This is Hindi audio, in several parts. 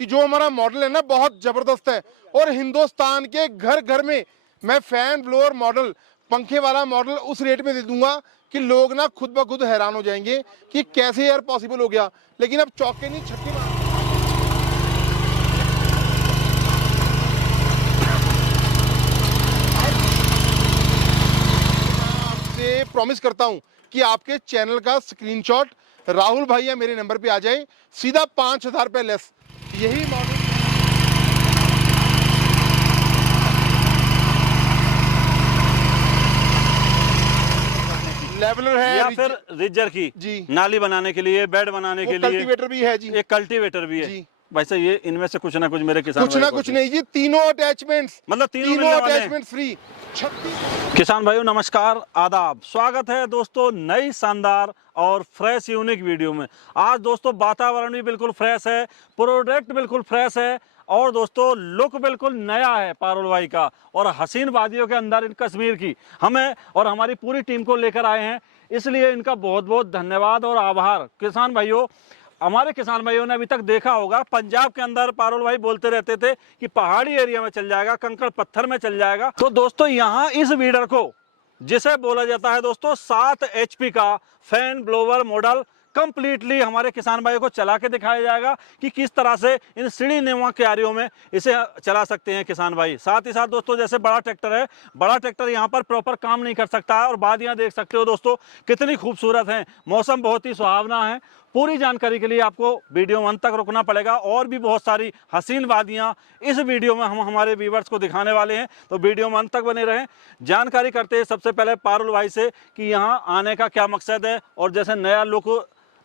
कि जो हमारा मॉडल है ना बहुत जबरदस्त है और हिंदुस्तान के घर घर में मैं फैन ब्लोअर मॉडल, पंखे वाला मॉडल उस रेट में दे दूंगा कि लोग ना खुद ब खुद हैरान हो जाएंगे कि कैसे यार पॉसिबल हो गया। लेकिन अब चौके नहीं छक्के मार आपसे प्रॉमिस करता हूं कि आपके चैनल का स्क्रीनशॉट राहुल भाई या मेरे नंबर पे आ जाए, सीधा 5,000 रुपये लेस। यही मॉडल लेवलर है या फिर रिजर की जी, नाली बनाने के लिए, बेड बनाने के लिए कल्टीवेटर भी है जी, एक कल्टीवेटर भी है जी। वैसे ये इनमें से कुछ ना कुछ मेरे किसान कुछ ना कुछ नहीं जी, तीनों अटैचमेंट्स, मतलब तीनों तीनों मिलने वाले हैं। Attachment free. 36 किसान भाइयों नमस्कार, आदाब, स्वागत है दोस्तों नई शानदार और फ्रेश यूनिक वीडियो में। आज दोस्तों वातावरण भी बिल्कुल फ्रेश है, प्रोडक्ट बिल्कुल फ्रेश है और दोस्तों लुक बिल्कुल नया है पारुल भाई का। और हसीन वादियों के अंदर इन कश्मीर की हमें और हमारी पूरी टीम को लेकर आए हैं, इसलिए इनका बहुत बहुत धन्यवाद और आभार। किसान भाइयों, हमारे किसान भाइयों ने अभी तक देखा होगा पंजाब के अंदर पारुल भाई बोलते रहते थे कि पहाड़ी एरिया में चल जाएगा, कंकड़ पत्थर में चल जाएगा। तो दोस्तों यहाँ इस वीडर को, जिसे बोला जाता है दोस्तों 7 HP का फैन ब्लोवर मॉडल, कंप्लीटली हमारे किसान भाइयों को चला के दिखाया जाएगा कि किस तरह से इन सीढ़ी नुमा क्यारियों में इसे चला सकते हैं किसान भाई। साथ ही साथ दोस्तों जैसे बड़ा ट्रैक्टर है, बड़ा ट्रैक्टर यहाँ पर प्रॉपर काम नहीं कर सकता है और वादियाँ देख सकते हो दोस्तों कितनी खूबसूरत हैं, मौसम बहुत ही सुहावना है। पूरी जानकारी के लिए आपको वीडियो में अंत तक रुकना पड़ेगा और भी बहुत सारी हसीन वादियाँ इस वीडियो में हम हमारे व्यूअर्स को दिखाने वाले हैं, तो वीडियो में अंत तक बने रहें। जानकारी करते हैं सबसे पहले पारुल भाई से कि यहाँ आने का क्या मकसद है और जैसे नया लुक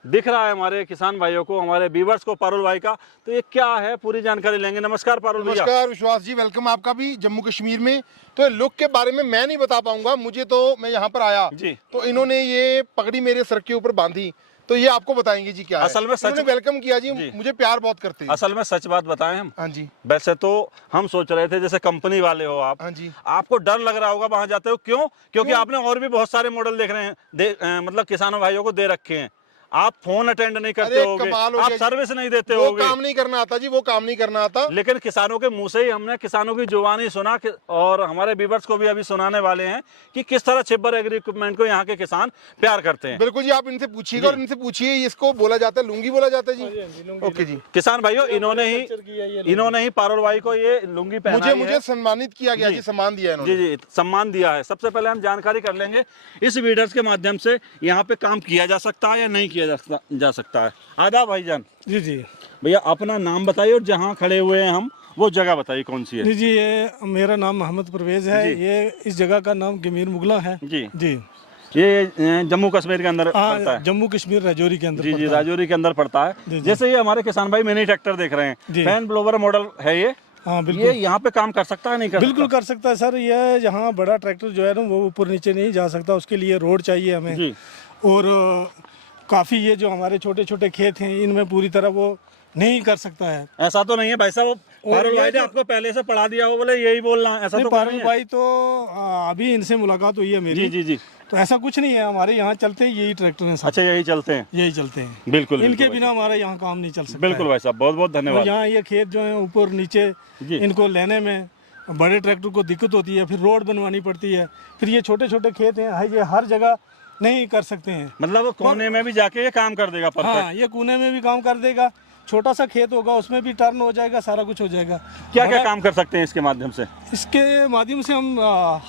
दिख रहा है हमारे किसान भाइयों को, हमारे व्यूअर्स को पारुल भाई का, तो ये क्या है पूरी जानकारी लेंगे। नमस्कार पारुल भैया। नमस्कार विश्वास जी, वेलकम आपका भी जम्मू कश्मीर में। तो लुक के बारे में मैं नहीं बता पाऊंगा, मुझे तो मैं यहाँ पर आया जी, तो इन्होंने ये पगड़ी मेरे सर के ऊपर बांधी, तो ये आपको बताएंगे जी क्या असल में सच वेलकम किया जी, मुझे प्यार बहुत करते हैं। असल में सच बात बताएं हम, हाँ जी, वैसे तो हम सोच रहे थे जैसे कंपनी वाले हो आप, हाँ जी, आपको डर लग रहा होगा वहां जाते हो, क्योंकि आपने और भी बहुत सारे मॉडल देख रहे हैं, मतलब किसानों भाइयों को दे रखे हैं, आप फोन अटेंड नहीं करते होगे, आप सर्विस नहीं देते वो होगे, काम नहीं करना आता जी, वो काम नहीं करना आता। लेकिन किसानों के मुंह से ही हमने किसानों की जुबानी सुना और हमारे व्यूअर्स को भी अभी सुनाने वाले हैं कि किस तरह छिब्बर एग्री इक्विपमेंट को यहाँ के किसान प्यार करते हैं। बिल्कुल जी, आप इनसे पूछिएगा और इनसे पूछिए, इसको बोला जाता है लुंगी बोला जाता है जी। ओके जी, किसान भाइयों इन्होंने ही पारुल भाई को ये लुंगी पहनाई मुझे सम्मानित किया गया जी, सम्मान दिया इन्होंने। जी, सम्मान दिया है। सबसे पहले हम जानकारी कर लेंगे इस वीडियोस के माध्यम से यहाँ पे काम किया जा सकता है या नहीं किया जा सकता है। आदाब भाईजान। जी जी भैया अपना नाम बताइए और जहाँ खड़े हुए हैं हम वो जगह बताइए कौन सी है। जी जी, ये मेरा नाम मोहम्मद परवेज है, ये इस जगह का नाम गमीर मुगला है। जी जी, ये जम्मू कश्मीर के अंदर पड़ता है। जम्मू कश्मीर राजौरी के अंदर। जी, राजौरी के अंदर पड़ता है। जैसे ये हमारे किसान भाई मिनी ट्रैक्टर देख रहे हैं, फैन ब्लोवर मॉडल है ये। हाँ बिल्कुल, ये यहाँ पे काम कर सकता है नहीं कर बिल्कुल कर सकता है सर। ये यहाँ बड़ा ट्रैक्टर जो है ना वो ऊपर नीचे नहीं जा सकता, उसके लिए रोड चाहिए हमें जी। और काफ़ी ये जो हमारे छोटे छोटे खेत हैं इनमें पूरी तरह वो नहीं कर सकता है। ऐसा तो नहीं है भाई साहब, पारुल भाई ने आपको पहले से पढ़ा दिया हो बोले यही बोलना, ऐसा तो पारुल भाई तो अभी इनसे मुलाकात हुई है मेरी। जी जी, तो ऐसा कुछ नहीं है, हमारे यहाँ चलते यही ट्रैक्टर हैं। अच्छा यही चलते हैं, यही चलते हैं बिल्कुल। इनके बिना हमारा यहाँ काम नहीं चल सकता। बिल्कुल भाई साहब, बहुत बहुत धन्यवाद। यहाँ ये खेत जो है ऊपर नीचे इनको लेने में बड़े ट्रैक्टर को दिक्कत होती है, फिर रोड बनवानी पड़ती है, फिर ये छोटे छोटे खेत हैं ये हर जगह नहीं कर सकते हैं। मतलब कोने में भी जाके ये काम कर देगा परफेक्ट। हाँ, ये कोने में भी काम कर देगा, छोटा सा खेत होगा उसमें भी टर्न हो जाएगा, सारा कुछ हो जाएगा। क्या क्या काम कर सकते हैं इसके माध्यम से? इसके माध्यम से हम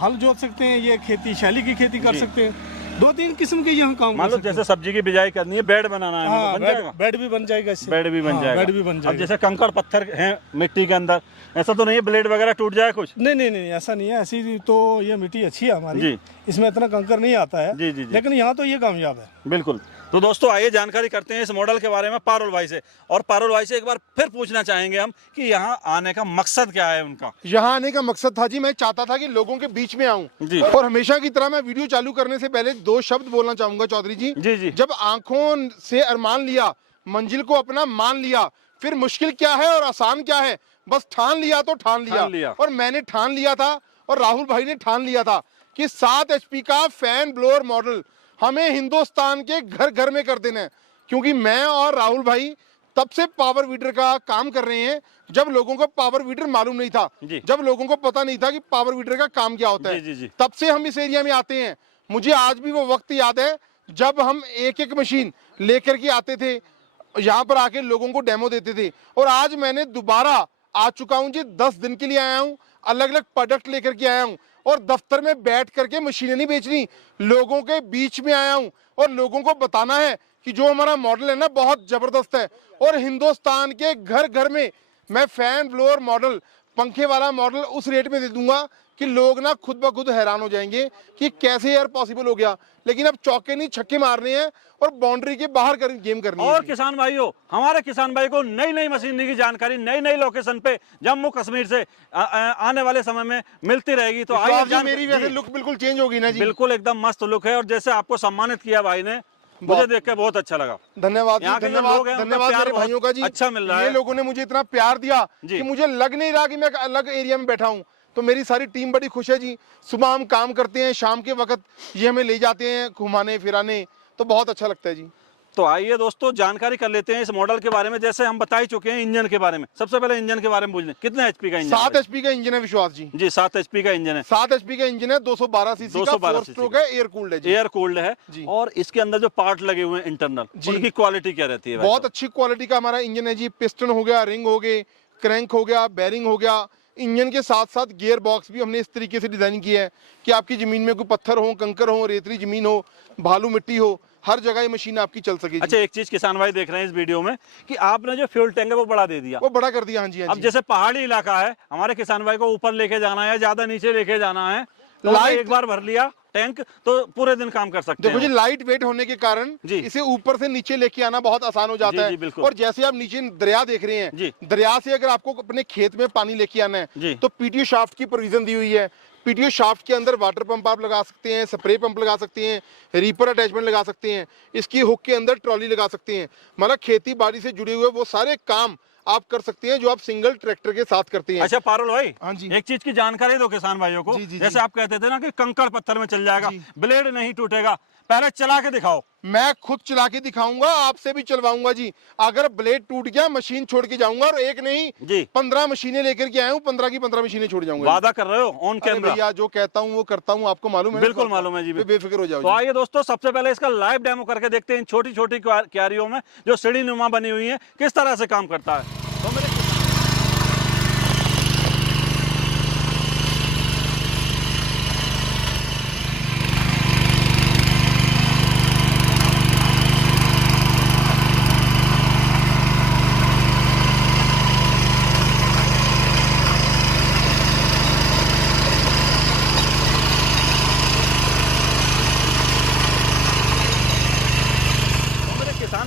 हल जोत सकते हैं, ये खेती शैली की खेती कर सकते हैं, 2-3 किस्म के यहाँ काम मान लो जैसे सब्जी की बिजाई करनी है, बेड बनाना है, हाँ, बन जाएगा? बेड भी बन जाएगा इससे। बेड भी बन जाएगा। बेड भी बन जाएगा। अब जैसे कंकड़ पत्थर हैं मिट्टी के अंदर, ऐसा तो नहीं है ब्लेड वगैरह टूट जाए कुछ? नहीं नहीं नहीं, ऐसा नहीं है। ऐसी तो ये मिट्टी अच्छी है हमारी जी, इसमें इतना कंकर नहीं आता है। जी जी जी, लेकिन यहाँ तो ये कामयाब है। बिल्कुल। तो दोस्तों आइए जानकारी करते हैं इस मॉडल के बारे में पारुल भाई से, और पारुल भाई से एक बार फिर पूछना चाहेंगे हम कि यहाँ आने का मकसद क्या है उनका। यहाँ आने का मकसद था जी, मैं चाहता था कि लोगों के बीच में आऊं जी, और हमेशा की तरह मैं वीडियो चालू करने से पहले 2 शब्द बोलना चाहूंगा चौधरी जी। जी जी, जब आंखों से अरमान लिया, मंजिल को अपना मान लिया, फिर मुश्किल क्या है और आसान क्या है, बस ठान लिया तो ठान लिया। और मैंने ठान लिया था और राहुल भाई ने ठान लिया था कि 7 HP का फैन ब्लोअर मॉडल हमें हिंदुस्तान के घर घर में कर देना है, क्योंकि मैं और राहुल भाई तब से पावर वीडर का काम कर रहे हैं। जब लोगों को पावर वीडर मालूम नहीं था, जब लोगों को पता नहीं था कि पावर वीडर का काम क्या होता है, तब से हम इस एरिया में आते हैं। मुझे आज भी वो वक्त याद है जब हम एक एक मशीन लेकर के आते थे, यहाँ पर आके लोगों को डेमो देते थे। और आज मैंने दोबारा आ चुका हूँ जी, 10 दिन के लिए आया हूँ, अलग अलग प्रोडक्ट लेकर के आया हूँ और दफ्तर में बैठ करके मशीनें नहीं बेचनी, लोगों के बीच में आया हूँ और लोगों को बताना है कि जो हमारा मॉडल है ना बहुत जबरदस्त है। और हिंदुस्तान के घर घर में मैं फैन ब्लोअर मॉडल, पंखे वाला मॉडल उस रेट में दे दूंगा कि लोग ना खुद ब खुद हैरान हो जाएंगे कि कैसे यार पॉसिबल हो गया। लेकिन अब चौके नहीं छक्के मारने हैं और बाउंड्री के बाहर गेम करनी है। और किसान भाइयों, हमारे किसान भाई को नई नई मशीनरी की जानकारी नई नई लोकेशन पे जम्मू कश्मीर से आने वाले समय में मिलती रहेगी। तो आइए, मेरी वैसे लुक बिल्कुल चेंज होगी ना जी। बिल्कुल एकदम मस्त लुक है और जैसे आपको सम्मानित किया भाई ने, मुझे देख के बहुत अच्छा लगा। धन्यवाद, धन्यवाद मेरे भाइयों का जी। अच्छा मिल रहा है। ये लोगों ने मुझे इतना प्यार दिया कि मुझे लग नहीं रहा कि मैं अलग एरिया में बैठा हूँ। तो मेरी सारी टीम बड़ी खुश है जी। सुबह हम काम करते हैं, शाम के वक्त ये हमें ले जाते हैं घुमाने फिराने, तो बहुत अच्छा लगता है जी। तो आइए दोस्तों, जानकारी कर लेते हैं इस मॉडल के बारे में। जैसे हम बता ही चुके हैं इंजन के बारे में, सबसे पहले इंजन के बारे में पूछ लें। कितने एचपी का इंजन? 7 एचपी का इंजन है विश्वास जी। जी 7 एचपी का इंजन है। 7 एचपी का इंजन है, 212 सीसी का, 4 स्ट्रोक है, एयर कूल्ड है जी। एयर कूल्ड है जी। और इसके अंदर जो पार्ट लगे हुए हैं इंटरनल, उनकी क्वालिटी क्या रहती है? बहुत अच्छी क्वालिटी का हमारा इंजन है जी। पिस्टन हो गया, रिंग हो गए, क्रैंक हो गया, बैरिंग हो गया। इंजन के साथ साथ गियर बॉक्स भी हमने इस तरीके से डिजाइन किया है कि आपकी जमीन में कोई पत्थर हो, कंकर हो, रेतली जमीन हो, भालू मिट्टी हो, हर जगह ये मशीन आपकी चल सकेगी। अच्छा, एक चीज किसान भाई देख रहे हैं इस वीडियो में कि आपने जो फ्यूल टैंक है वो बड़ा दे दिया, वो बड़ा कर दिया। हाँ जी, हाँ अब जी। जैसे पहाड़ी इलाका है, हमारे किसान भाई को ऊपर लेके जाना है, ज्यादा नीचे लेके जाना है, तो लाइट एक बार भर लिया टैंक तो पूरे दिन काम कर सकते हैं। देखो जी, लाइट वेट होने के कारण इसे ऊपर से नीचे लेके आना बहुत आसान हो जाता है। और जैसे आप नीचे दरिया देख रहे हैं, दरिया से अगर आपको अपने खेत में पानी लेके आना है तो पीटीओ शाफ्ट की प्रोविजन दी हुई है। पीटीओ शाफ्ट के अंदर वाटर पंप आप लगा सकते हैं, स्प्रे पंप लगा सकते हैं, रीपर अटैचमेंट लगा सकते हैं, इसकी हुक के अंदर ट्रॉली लगा सकते हैं। मतलब खेती बाड़ी से जुड़े हुए वो सारे काम आप कर सकते हैं जो आप सिंगल ट्रैक्टर के साथ करते हैं। अच्छा पारुल भाई, हाँ जी, एक चीज की जानकारी दो किसान भाइयों को। जैसे आप कहते थे ना कि कंकड़ पत्थर में चल जाएगा, ब्लेड नहीं टूटेगा, पहले चला के दिखाओ। मैं खुद चला के दिखाऊंगा, आपसे भी चलवाऊंगा जी। अगर ब्लेड टूट गया मशीन छोड़ के जाऊंगा, और एक नहीं जी 15 मशीनें लेकर के आया हूँ, 15 की 15 मशीनें छोड़ जाऊंगा। वादा कर रहे हो ऑन कैमरा? भैया जो कहता हूँ वो करता हूँ, आपको मालूम है? बिल्कुल मालूम है जी, बेफिक्र हो जाओ। तो आइए दोस्तों, सबसे पहले इसका लाइव डेमो करके देखते हैं छोटी छोटी क्यारियों में जो सीढ़ी नुमा बनी हुई है किस तरह से काम करता है। तो मेरे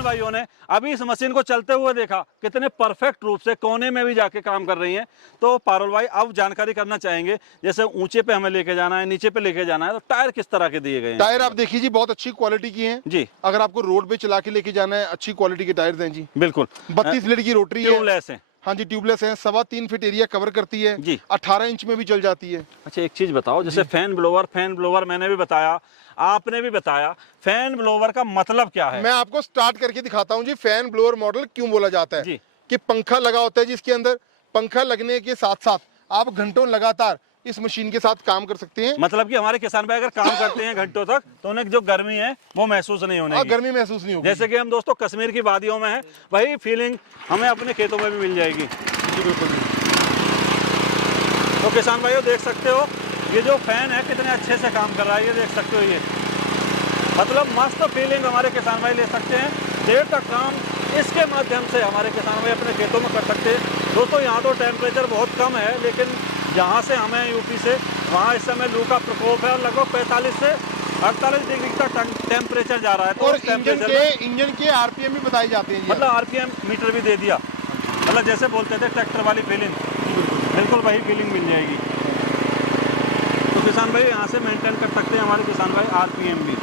भाइयों ने अभी इस मशीन को चलते हुए देखा, कितने परफेक्ट रूप से कोने में भी जाके काम कर रही हैं। तो पारुल भाई अब जानकारी करना चाहेंगे, जैसे ऊंचे पे हमें लेके जाना है, नीचे पे लेके जाना है, तो टायर किस तरह के दिए गए हैं? टायर आप देखिए जी, बहुत अच्छी क्वालिटी की हैं जी। अगर आपको रोड पे चला के लेके जाना है, अच्छी क्वालिटी के टायर हैं जी। बिल्कुल 32 लीटर की रोटरी है, ट्यूबलेस है। हाँ जी ट्यूबलेस है, 3.25 फीट एरिया कवर करती है जी, 18 इंच में भी चल जाती है। अच्छा एक चीज बताओ, जैसे फैन ब्लोवर मैंने भी बताया, आपने भी बताया, फैन ब्लोवर का मतलब क्या है? मैं आपको स्टार्ट करके दिखाता हूँ जी। फैन ब्लोअर मॉडल क्यों बोला जाता है जी? कि पंखा लगा होता है जिसके अंदर, पंखा लगने के साथ साथ आप घंटों लगातार इस मशीन के साथ काम कर सकते हैं। मतलब कि हमारे किसान भाई अगर काम करते हैं घंटों तक तो उन्हें जो गर्मी है वो महसूस नहीं होने की। गर्मी महसूस नहीं होगी। जैसे कि हम दोस्तों कश्मीर की वादियों में है, वही फीलिंग हमें अपने खेतों में भी मिल जाएगी। तो किसान भाइयों देख सकते हो ये जो फैन है कितने अच्छे से काम कर रहा है, ये देख सकते हो। ये मतलब मस्त फीलिंग हमारे किसान भाई ले सकते हैं। देर तक काम इसके माध्यम से हमारे किसान भाई अपने खेतों में कर सकते हैं। दोस्तों यहाँ तो टेम्परेचर बहुत कम है, लेकिन जहाँ से हमें यूपी से, वहाँ इस समय लू का प्रकोप है और लगभग 45 से 48 डिग्री तक टेम्परेचर जा रहा है। तो और इंजन के आरपीएम भी बताए जाते हैं, मतलब आरपीएम मीटर भी दे दिया, मतलब जैसे बोलते थे ट्रैक्टर वाली फीलिंग, बिल्कुल वही फीलिंग मिल जाएगी। तो किसान भाई यहाँ से मेंटेन कर सकते हैं हमारे किसान भाई आरपीएम भी।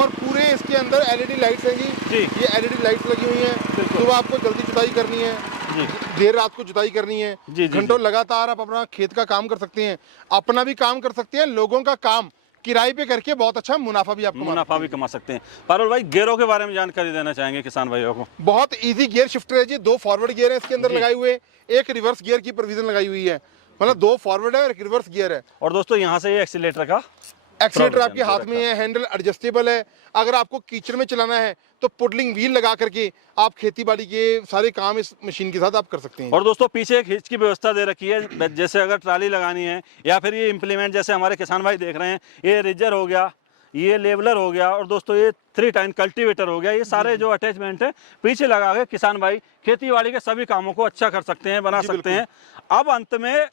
और पूरे इसके अंदर एलईडी लाइट्स हैं जी। ये एलईडी लाइट्स लगी हुई हैं। तो आपको जल्दी जुताई करनी है, देर रात को जुताई करनी है, घंटों लगातार आप अपना खेत का काम कर सकते हैं, अपना भी काम कर सकते हैं, लोगों का काम किराए पे करके बहुत अच्छा मुनाफा भी आपको मुनाफा भी कमा सकते हैं। पारुल भाई गियरों के बारे में जानकारी देना चाहेंगे किसान भाइयों को? बहुत इजी गियर शिफ्टर है जी। 2 फॉरवर्ड गियर है इसके अंदर जी। लगाए हुए, एक रिवर्स गियर की प्रोविजन लगाई हुई है, मतलब 2 फॉरवर्ड है और एक रिवर्स गियर है। और दोस्तों यहाँ से ये एक्सीलेटर का एक्सीलेटर provision आपके हाथ दे में है, हैंडल एडजस्टेबल है। अगर आपको कीचड़ में चलाना है तो पुडलिंग व्हील लगा करके आप खेती बाड़ी के सारे काम इस मशीन के साथ आप कर सकते हैं। और दोस्तों पीछे एक हिच की व्यवस्था दे रखी है, जैसे अगर ट्राली लगानी है या फिर ये इम्प्लीमेंट जैसे हमारे किसान भाई देख रहे हैं, ये रिजर हो गया, ये लेवलर हो गया और दोस्तों ये 3 टाइन कल्टीवेटर हो गया, ये सारे जो अटैचमेंट है पीछे लगा के किसान भाई खेती बाड़ी के सभी कामों को अच्छा कर सकते हैं, बना सकते हैं। अब अंत में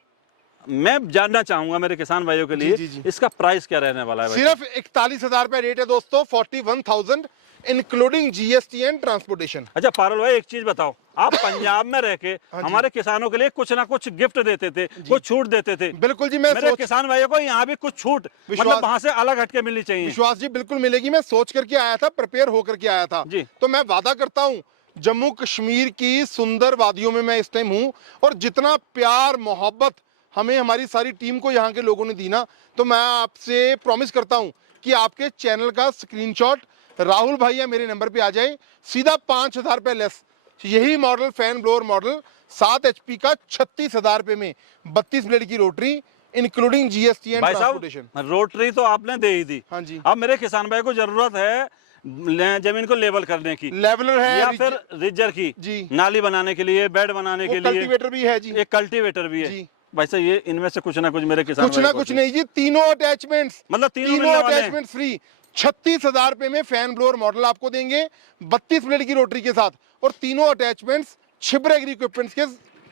मैं जानना चाहूंगा मेरे किसान भाइयों के लिए जी। इसका प्राइस क्या रहने वाला है भाई? सिर्फ 41,000 रुपए रेट है दोस्तों, 41,000 इंक्लूडिंग जीएसटी एंड ट्रांसपोर्टेशन। अच्छा पारुल भाई एक चीज बताओ, आप पंजाब में रह के हमारे किसानों के लिए कुछ ना कुछ गिफ्ट देते थे, कुछ छूट देते थे। बिल्कुल जी, मैं मेरे किसान भाइयों को यहाँ भी कुछ छूट मतलब वहां से अलग हटके मिलनी चाहिए। विश्वास जी बिल्कुल मिलेगी। मैं सोच करके आया था, प्रिपेयर होकर के आया था जी। तो मैं वादा करता हूँ जम्मू कश्मीर की सुंदर वादियों में मैं इस टाइम हूँ, और जितना प्यार मोहब्बत हमें हमारी सारी टीम को यहाँ के लोगों ने दी ना, तो मैं आपसे प्रॉमिस करता हूँ कि आपके चैनल का स्क्रीनशॉट राहुल भाई या मेरे नंबर पे आ जाए, सीधा 5,000 रुपए लेस। यही model fan blower model 7 HP का 36,000 रुपए में 32 ब्लेड की रोटरी इंक्लूडिंग जीएसटी एंड भाई ट्रांसपोर्टेशन। साहब रोटरी तो आपने दे ही दी। हाँ जी। अब मेरे किसान भाई को जरूरत है जमीन को लेवल करने की, लेवलर है या फिर रिजर की जी, नाली बनाने के लिए, बेड बनाने के लिए कल्टीवेटर भी है जी, एक कल्टीवेटर भी है जी। भाई साहब, ये इनमें से कुछ ना कुछ मेरे किसान कुछ ना भाई को कुछ नहीं जी, तीनों अटैचमेंट्स, मतलब तीनों अटैचमेंट फ्री। 36,000 रुपए में फैन ब्लोअर मॉडल आपको देंगे 32 ब्लेड की रोटरी के साथ, और तीनों अटैचमेंट्स छिब्र एग्री इक्विपमेंट्स के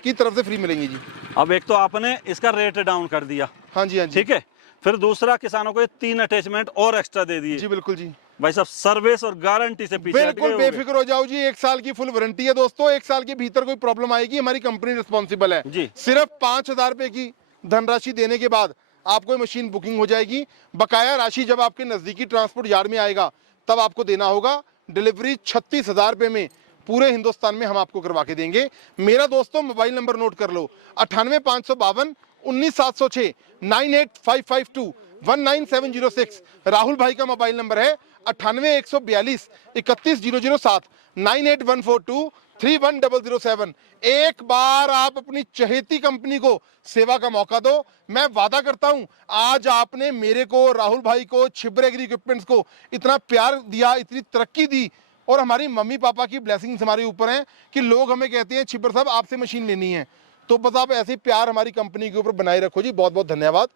की तरफ से फ्री मिलेंगी जी। अब एक तो आपने इसका रेट डाउन कर दिया, हाँ जी, हाँ जी, ठीक है, फिर दूसरा किसानों को ये 3 अटैचमेंट और एक्स्ट्रा दे दिए जी बिल्कुल जी। भाई साहब, सर्विस और गारंटी से पीछे हट बिल्कुल गए होगे। बेफिक्र हो जाओ जी, 1 साल की फुल वारंटी है दोस्तों। 1 साल के भीतर कोई प्रॉब्लम आएगी हमारी कंपनी रिस्पॉन्सिबल है जी। सिर्फ 5,000 रुपए की धनराशि देने के बाद आपको मशीन बुकिंग हो जाएगी। बकाया राशि जब आपके नजदीकी ट्रांसपोर्ट यार्ड में आएगा तब आपको देना होगा। डिलीवरी 36,000 रुपए में पूरे हिंदुस्तान में हम आपको करवा के देंगे। मेरा दोस्तों मोबाइल नंबर नोट कर लो, 98,552 19,706 98,552 19,706। राहुल भाई का मोबाइल नंबर है 98,142 31,007 98,142 31,007। एक बार आप अपनी चहेती कंपनी को सेवा का मौका दो। मैं वादा करता हूं आज आपने मेरे को, राहुल भाई को, छिब्र एग्री इक्विपमेंट्स को इतना प्यार दिया, इतनी तरक्की दी, और हमारी मम्मी पापा की ब्लेसिंग्स हमारे ऊपर हैं कि लोग हमें कहते हैं छिब्र साहब आपसे मशीन लेनी है। तो बस आप ऐसे प्यार हमारी कंपनी के ऊपर बनाए रखो जी। बहुत बहुत धन्यवाद।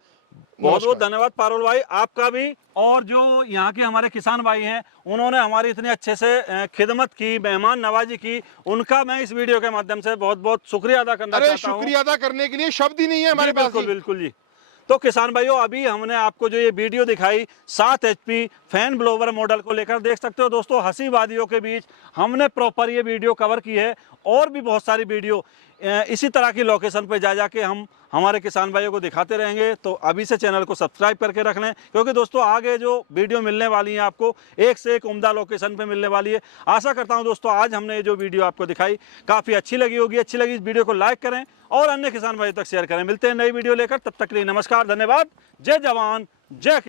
बहुत बहुत धन्यवाद पारुल भाई आपका भी, और जो यहाँ के हमारे किसान भाई हैं उन्होंने हमारी इतने अच्छे से खिदमत की, मेहमान नवाजी की, उनका मैं इस वीडियो के माध्यम से बहुत बहुत शुक्रिया अदा करना चाहता हूँ। शुक्रिया अदा करने के लिए शब्द ही नहीं है हमारे पास। बिल्कुल बिल्कुल जी। तो किसान भाइयों, अभी हमने आपको जो ये वीडियो दिखाई 7 HP फैन ब्लोवर मॉडल को लेकर, देख सकते हो दोस्तों हंसी वादियों के बीच हमने प्रॉपर ये वीडियो कवर की है, और भी बहुत सारी वीडियो इसी तरह की लोकेशन पे जा जाके हम हमारे किसान भाइयों को दिखाते रहेंगे। तो अभी से चैनल को सब्सक्राइब करके रख लें, क्योंकि दोस्तों आगे जो वीडियो मिलने वाली है आपको एक से एक उम्दा लोकेशन पे मिलने वाली है। आशा करता हूं दोस्तों आज हमने जो वीडियो आपको दिखाई काफ़ी अच्छी लगी होगी। अच्छी लगी इस वीडियो को लाइक करें और अन्य किसान भाइयों तक शेयर करें। मिलते हैं नई वीडियो लेकर, तब तक के लिए नमस्कार, धन्यवाद, जय जवान जय किसान।